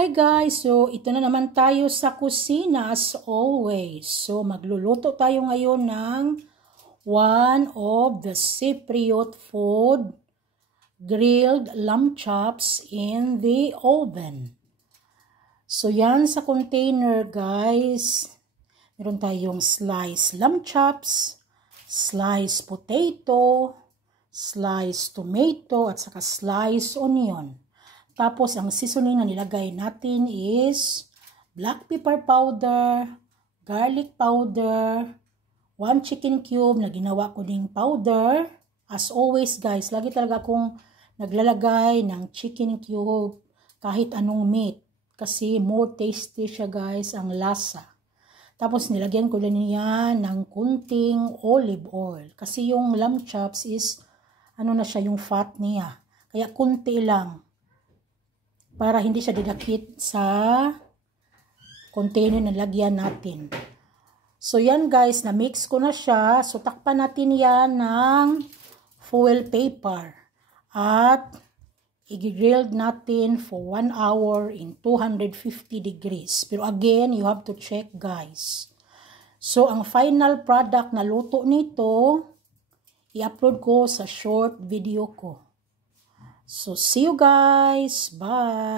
Hi guys, so ito na naman tayo sa kusina as always. So magluluto tayo ngayon ng one of the Cypriot food, grilled lamb chops in the oven. So yan sa container guys, meron tayong sliced lamb chops, sliced potato, sliced tomato at saka sliced onion. Tapos, ang seasoning na nilagay natin is black pepper powder, garlic powder, 1 chicken cube na ginawa ko ding powder. As always guys, lagi talaga akong naglalagay ng chicken cube kahit anong meat. Kasi more tasty siya guys ang lasa. Tapos, nilagyan ko din yan ng kunting olive oil. Kasi yung lamb chops is, na siya yung fat niya. Kaya kunti lang. Para hindi siya didakit sa container na lagyan natin. So yan guys, na-mix ko na siya. So takpan natin yan ng foil paper. At i-grilled natin for 1 hour in 250 degrees. Pero again, you have to check guys. So ang final product na luto nito, i-upload ko sa short video ko. So see you guys. Bye.